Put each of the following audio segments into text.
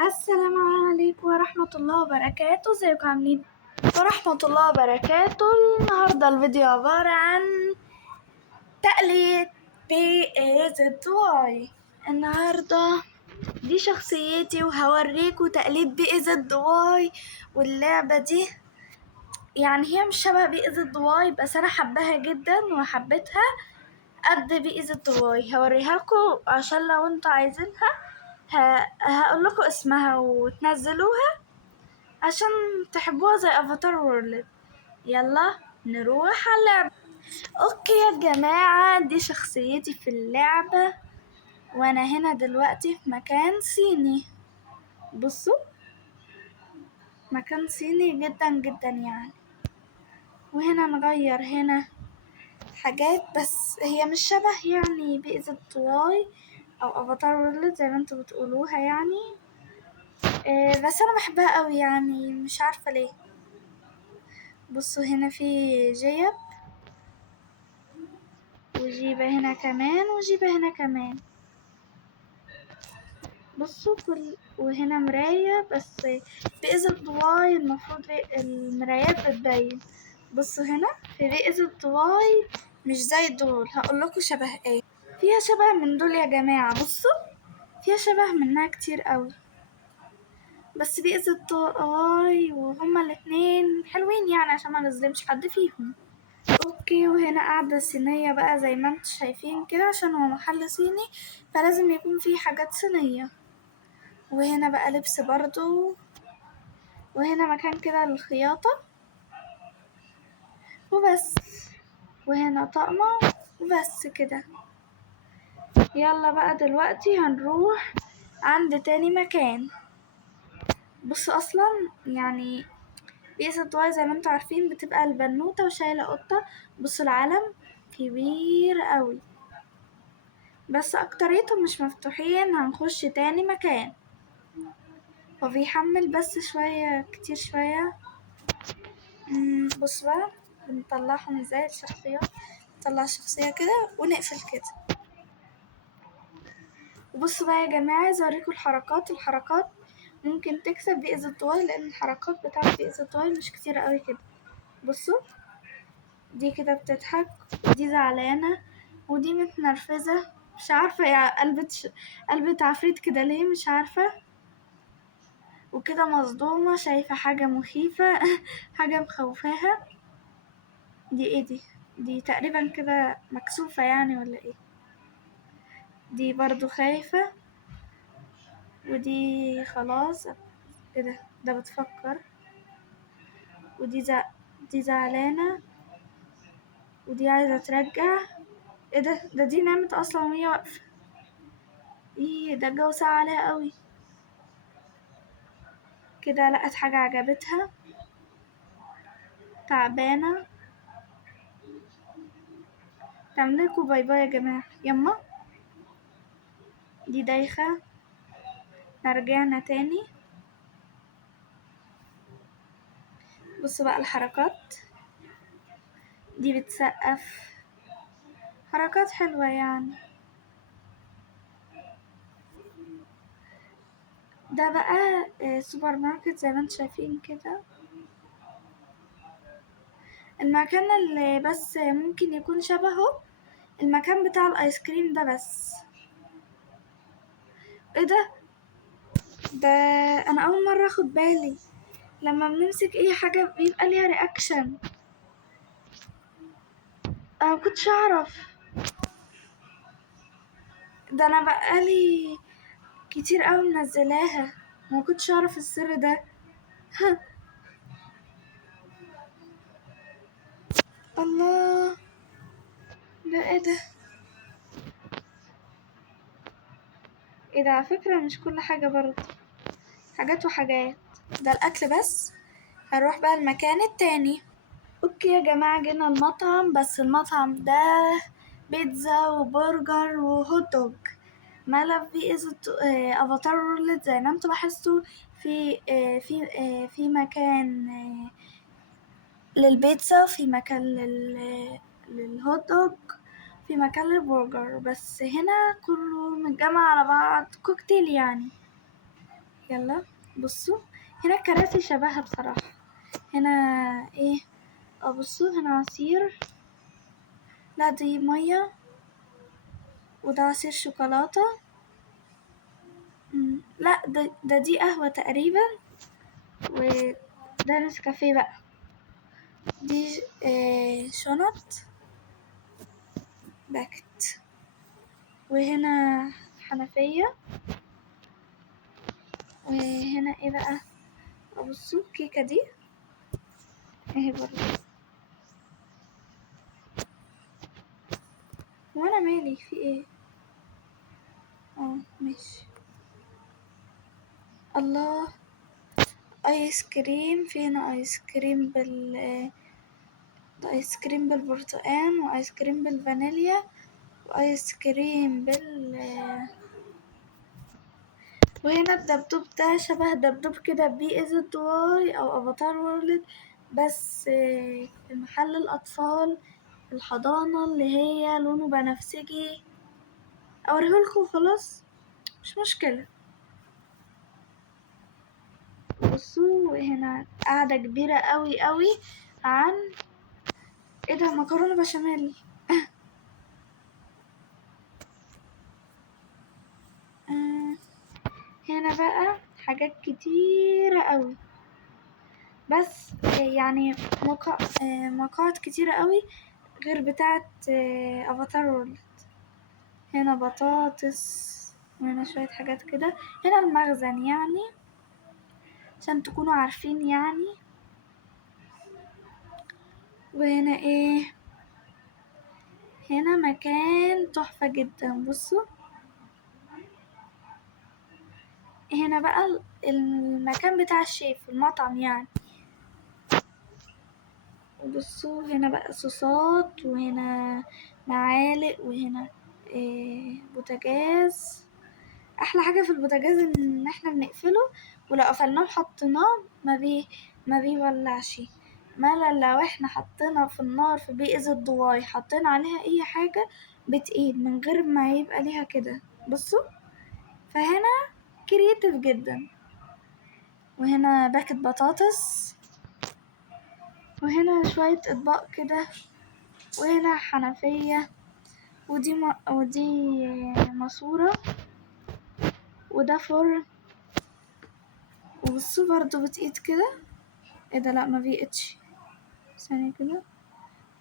السلام عليكم ورحمة الله وبركاته. ازيكم عاملين؟ ورحمة الله وبركاته. النهاردة الفيديو عبارة عن تقليد PAZY. النهاردة دي شخصيتي وهوريكم تقليد PAZY. واللعبة دي يعني هي مش شبه PAZY بس أنا حباها جدا وحبيتها قد PAZY. هوريها لكم عشان لو انتوا عايزينها هقول لكم اسمها وتنزلوها عشان تحبوها زي افاتار وورلد. يلا نروح على اللعبة. اوكي يا جماعة، دي شخصيتي في اللعبة وانا هنا دلوقتي في مكان صيني. بصوا، مكان صيني جدا جدا يعني. وهنا نغير هنا حاجات بس هي مش شبه يعني بيئة واي او افاتار وورلد زي ما انتوا بتقولوها يعني. بس انا بحبها قوي يعني مش عارفة ليه. بصوا هنا في جيب وجيبة هنا كمان وجيبة هنا كمان. بصوا وهنا مراية بس بإذن الضواي المفروض المرايات بتبين. بصوا هنا في بإذن الضواي مش زي دول. هقولكوا شبه ايه. فيها شبه من دول يا جماعة. بصوا فيها شبه منها كتير قوي بس بإذن الضواي وهما الاتنين حلوين يعني عشان ما نظلمش حد فيهم. اوكي، وهنا قاعدة صينية بقى زي ما انتوا شايفين كده عشان هو محل صيني فلازم يكون فيه حاجات صينية. وهنا بقى لبس برضو، وهنا مكان كده للخياطة وبس. وهنا طقمة وبس كده. يلا بقى دلوقتي هنروح عند تاني مكان. بصوا اصلا يعني بيئة واي زي ما انتوا عارفين بتبقى البنوتة وشايلة قطة. بصوا العالم كبير قوي بس اكتريتهم مش مفتوحين. هنخش تاني مكان وبيحمل بس شوية كتير شوية. بص بقى بنطلعهم ازاي الشخصيات. نطلع الشخصية كده ونقفل كده. وبصوا بقى يا جماعة عايزة اوريكم الحركات ممكن تكسب بإذن الطوال لأن الحركات بتاعت بإذن الطوال مش كتير قوي كده. بصوا دي كده بتضحك ودي زعلانة ودي متنرفزة مش عارفة يا قلبت عفريت كده ليه مش عارفة. وكده مصدومة شايفة حاجة مخيفة حاجة مخوفاها. دي ايه دي تقريبا كده مكسوفة يعني ولا ايه. دي برضو خايفة ودي خلاص. ايه ده بتفكر. دي زعلانة ودي عايزة ترجع. ايه ده دي نامت اصلا وهي واقفة. ايه ده الجو ساقع عليها قوي كده. لقت حاجة عجبتها تعبانة. تعملكوا باي باي يا جماعة يما. دي دايخة. رجعنا تاني. بصوا بقى الحركات. دي بتسقف حركات حلوة يعني. ده بقى سوبر ماركت زي ما انتم شايفين كده. المكان اللي بس ممكن يكون شبهه المكان بتاع الايس كريم ده بس. ايه ده انا اول مرة اخد بالي لما بنمسك اي حاجة بيبقى ليها رياكشن. انا مكنتش اعرف. ده انا بقالي كتير قوي منزلاها ما كنتش اعرف السر ده الله. ده ايه ده على فكرة مش كل حاجة برضه حاجات وحاجات. ده الاكل بس. هنروح بقى المكان التاني. اوكي يا جماعة جينا المطعم بس المطعم ده بيتزا وبرجر وهوت دوج. ملف في افاتار وورلد زي ما انتوا لاحظتوا. في في مكان للبيتزا في مكان للهوت دوج في مكان للبرجر بس هنا كله متجمع على بعض كوكتيل يعني. يلا بصوا هنا الكراسي شبهها بصراحة. هنا ايه؟ بصوا هنا عصير، لا دي مية، وده عصير شوكولاتة. لا دي قهوة تقريبا، وده نسكافيه بقى. دي شنط باكت، وهنا حنفية، وهنا ايه بقى؟ بصوا الكيكة دي اهي برضه. وانا مالي في ايه؟ ماشي. الله، ايس كريم. في هنا ايس كريم ايس كريم بالبرتقال، وايس كريم بالفانيليا، وايس كريم وهنا الدبدوب ده شبه دبدوب كده بي از واي او افاتار وورلد، بس في محل الاطفال، الحضانة اللي هي لونه بنفسجي. اوريهولكوا خلاص، مش مشكلة. بصوا هنا قاعدة كبيرة قوي قوي عن ايه ده؟ مكرونة بشاميل. هنا بقى حاجات كتيرة قوي، بس يعني مقاعد كتيرة قوي غير بتاعة افاتار وورلد. هنا بطاطس، وهنا شوية حاجات كده. هنا المخزن يعني، عشان تكونوا عارفين يعني. وهنا ايه؟ هنا مكان تحفة جدا. بصوا هنا بقى المكان بتاع الشيف، المطعم يعني. وبصوا هنا بقى صوصات، وهنا معالق، وهنا بوتاجاز. احلى حاجة في البوتاجاز ان احنا بنقفله، ولو قفلناه وحطيناه ما بيولعش. مالا لو احنا حطينا في النار في بيئة الضواي، حطينا عليها اي حاجة بتقيد من غير ما يبقى ليها كده. بصوا، فهنا كرياتيف جدا. وهنا باكت بطاطس، وهنا شوية اطباق كده، وهنا حنفية، ودي ماسورة، وده فرن. وبصوا برضو بتقيد كده. ايه ده؟ لا ما بيقتش، ثانية كده،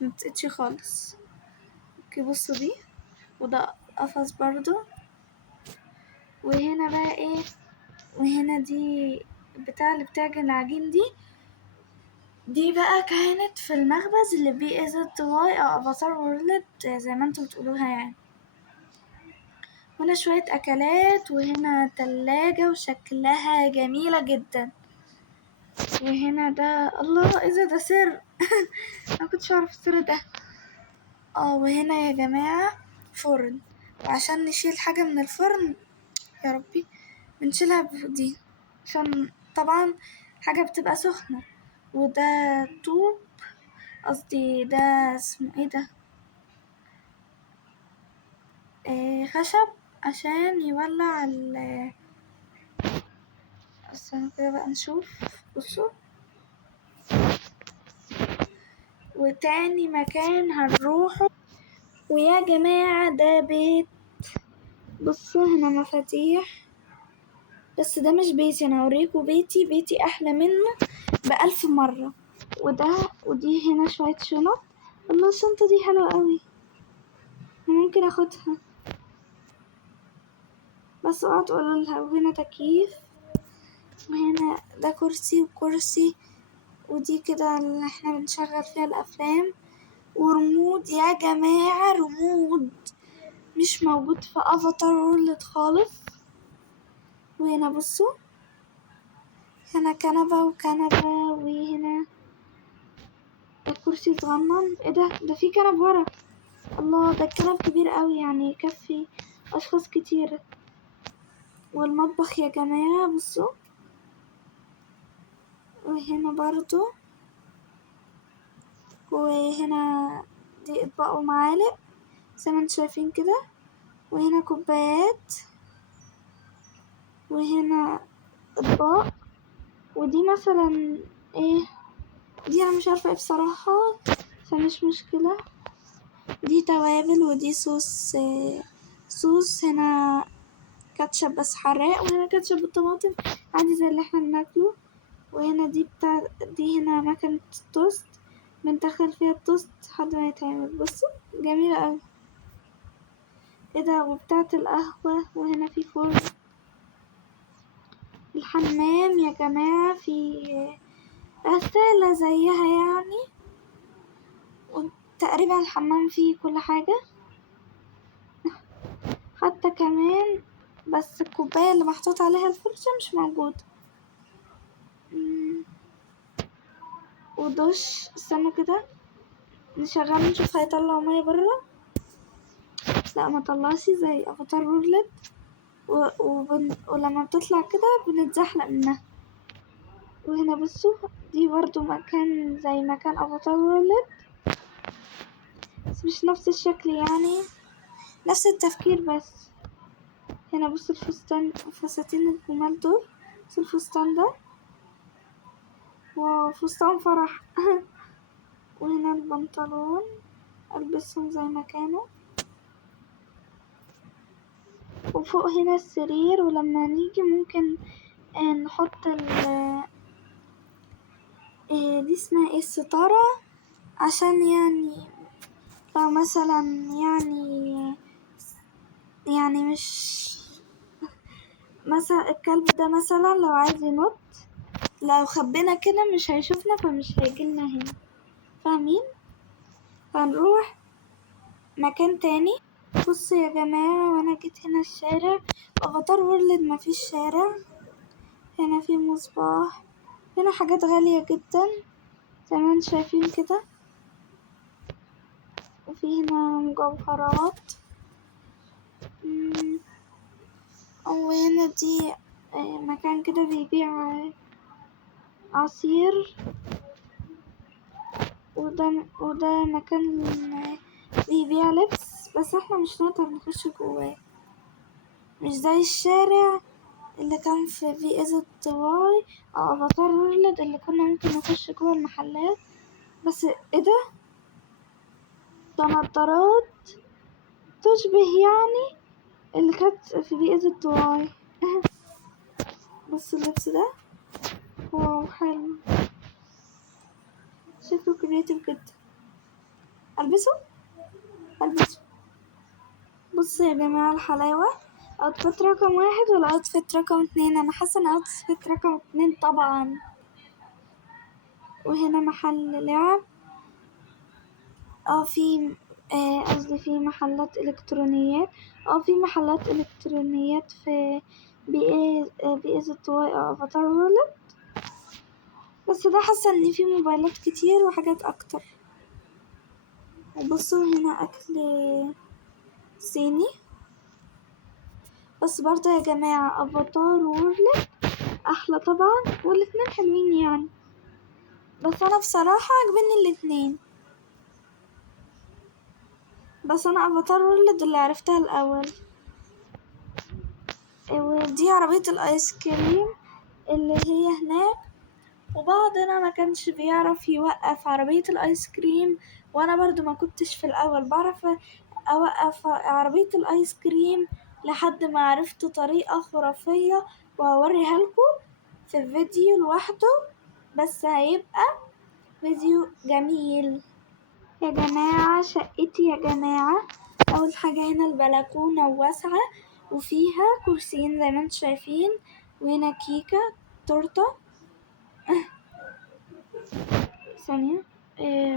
ما بتقتش خالص. اوكي بصوا دي، وده قفص برضو. وهنا بقى ايه؟ وهنا دي بتاع اللي بتعجن العجين دي بقى كانت في المخبز اللي بي از واي او افاتار وورلد زي ما انتوا بتقولوها يعني. وهنا شوية اكلات، وهنا تلاجة وشكلها جميلة جدا. وهنا ده الله، اذا ده سر انا كنتش اعرف السر ده. وهنا يا جماعة فرن، وعشان نشيل حاجة من الفرن يا ربي بنشيلها بدي، عشان طبعا حاجة بتبقى سخنة. وده طوب، قصدي ده اسمه ايه ده؟ خشب عشان يولع استنى كده بقى نشوف. بصوا، وتاني مكان هنروحه، ويا جماعة ده بيت. بصوا هنا مفاتيح، بس ده مش بيتي، انا هوريكوا بيتي احلى منه ب1000 مرة. ودي هنا شوية شنط. الله الشنطة دي حلوة قوي، انا ممكن اخدها، بس اوعى تقولولها. وهنا تكييف، وهنا ده كرسي وكرسي، ودي كده اللي احنا بنشغل فيها الافلام. ورمود يا جماعة، رمود مش موجود في افاتار وورلد خالص. وهنا بصوا، هنا كنبة وكنبة، وهنا ده كرسي صغنن. ايه ده في كنب ورا. الله، ده الكنب كبير قوي يعني يكفي اشخاص كتير. والمطبخ يا جماعة بصوا، وهنا برضو، وهنا دي اطباق ومعالق زي ما انتم شايفين كده. وهنا كوبايات، وهنا اطباق. ودي مثلا ايه، دي انا مش عارفة ايه بصراحة، فمش مشكلة. دي توابل، ودي صوص هنا كاتشب بس حراق، وهنا كاتشب بالطماطم عادي زي اللي احنا بناكله. وهنا دي هنا مكنة التوست، بندخل فيها التوست لحد ما يتعمل. بصوا جميلة اوي. ايه ده، وبتاعة القهوة. وهنا في فرن. الحمام يا جماعة في غسالة زيها يعني، وتقريبا الحمام فيه كل حاجة حتى كمان، بس الكوباية اللي محطوط عليها الفرشة مش موجودة. ودش، استنوا كده نشغل نشوف هيطلع مية برا. لا ما طلعش زي افاتار وورلد. ولما بتطلع كده بنتزحلق منها. وهنا بصوا، دي برضو مكان زي مكان افاتار وورلد، بس مش نفس الشكل يعني، نفس التفكير بس. هنا بصوا الفستان، فساتين الجمال دول. بصوا الفستان ده، واو فستان فرح. وهنا البنطلون البسهم زي ما كانوا. وفوق هنا السرير، ولما نيجي ممكن نحط دي اسمها ايه، الستارة، عشان يعني لو مثلا يعني مش مثلا الكلب ده مثلا لو عايز ينط، لو خبينا كده مش هيشوفنا، فمش هيجيلنا هنا، فاهمين؟ فنروح مكان تاني. بصوا يا جماعة، وانا جيت هنا الشارع افاتار وورلد مفيش شارع. هنا في مصباح، هنا حاجات غالية جدا زي ما انتم شايفين كده. وفي هنا مجوهرات. وهنا دي مكان كده بيبيع عصير. وده مكان بيبيع لبس، بس احنا مش نقدر نخش جواه، مش زي الشارع اللي كان في في ازت واي او افاتار وورلد اللي كنا ممكن نخش جوه المحلات. بس ايه ده نضارات تشبه يعني اللي كانت في في ازت واي. بص اللبس ده، واو حلو، شكله كرياتيف جدا. البسه. بصوا يا جماعة الحلاوة، اوتفيت رقم 1 ولا اوتفيت رقم 2؟ انا حاسة ان اوتفيت رقم 2 طبعا. وهنا محل لعب، في قصدي في محلات الكترونيات. في محلات الكترونيات في بي از الطواي او افاتار وورلد. بس ده حاسة ان في موبايلات كتير وحاجات اكتر. وبصوا هنا اكل صيني. بس برضه يا جماعة افاتار وورلد احلى طبعا، والاتنين حلوين يعني، بس انا بصراحة عجبني الاتنين. بس انا افاتار وورلد اللي عرفتها الاول. ودي عربية الايس كريم اللي هي هناك. وبعضنا ما كانش بيعرف يوقف عربية الايس كريم، وانا برضو ما كنتش في الاول بعرف اوقف عربية الايس كريم، لحد ما عرفت طريقة خرافية وهوريها لكم في الفيديو لوحده، بس هيبقى فيديو جميل. يا جماعة شقتي يا جماعة، اول حاجة هنا البلكونة واسعة، وفيها كرسيين زي ما انتم شايفين، وهنا كيكة تورتة. ثانية.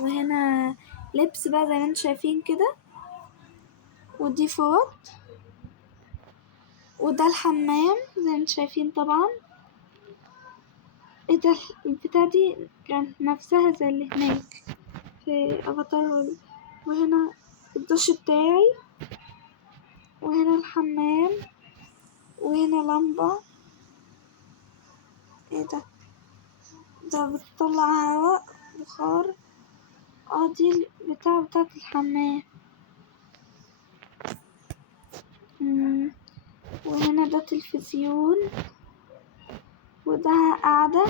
وهنا لبس بقى زي ما انتم شايفين كده، ودي فوط. وده الحمام زي ما انتم شايفين طبعا. ايه ده، البتاع دي كانت نفسها زي اللي هناك في افاتار. وهنا الدش بتاعي، وهنا الحمام، وهنا لمبة. ايه ده بتطلع هواء بخار. دي بتاعة الحمام. وهنا ده تلفزيون. وده قاعدة،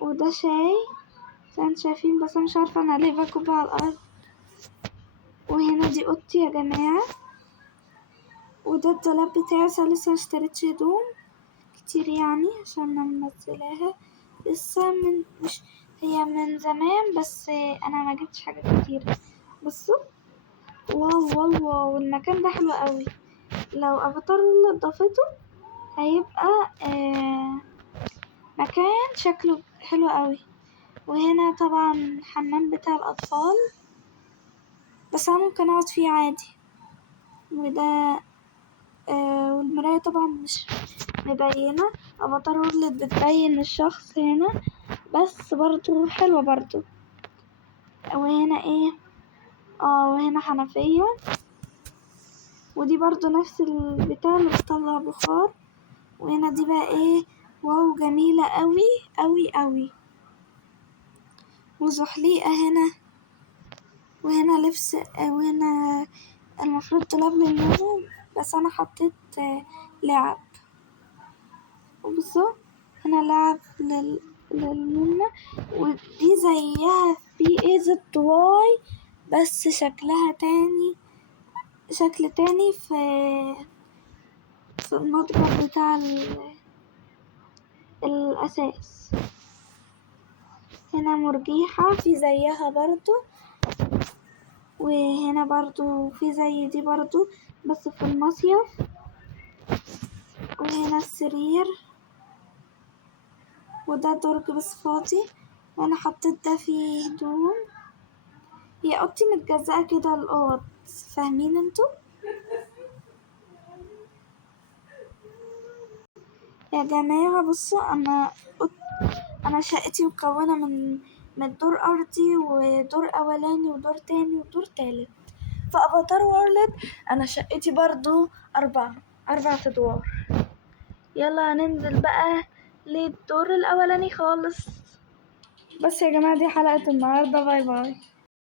وده شاي زي انتوا شايفين، بس انا مش عارفة انا ليه بكب على الارض. وهنا دي اوضتي يا جماعة، وده الدولاب بتاعي، لسه مشتريتش هدوم كتير يعني عشان ما منزلاها لسه، من مش هي من زمان، بس انا ما جبتش حاجات كتير. بصوا، واو واو واو، المكان ده حلو قوي. لو افاتار اللي اضافته هيبقى مكان شكله حلو قوي. وهنا طبعا حمام بتاع الاطفال، بس انا ممكن اقعد فيه عادي. وده والمراية طبعا مش مبينة، افاتار وورلد بتبين الشخص هنا، بس برضو حلوة برضو. وهنا ايه، وهنا حنفية، ودي برضو نفس البتاع اللي بتطلع بخار. وهنا دي بقى ايه، واو جميلة قوي قوي قوي. وزحليقة هنا، وهنا لبس، وهنا المفروض دولاب للنجوم، بس انا حطيت لعب. وبصوا هنا لعب للمنة، ودي زيها في ايزة واي، بس شكلها تاني، شكل تاني في المطبخ بتاع الأساس. هنا مرجيحة في زيها برضو، وهنا برضو في زي دي برضو بس في المصيف. وهنا السرير، وده درج بس فاضي، وانا حطيت ده فيه هدوم. هي اوضتي متجزأة كده الأوض، فاهمين انتوا؟ يا جماعة بصوا، انا شقتي مكونة من دور ارضي ودور اولاني ودور تاني ودور تالت. في افاتار وورلد انا شقتي برضو اربع ادوار. يلا هننزل بقى للدور الاولاني خالص. بس يا جماعة دي حلقة النهاردة، باي باي.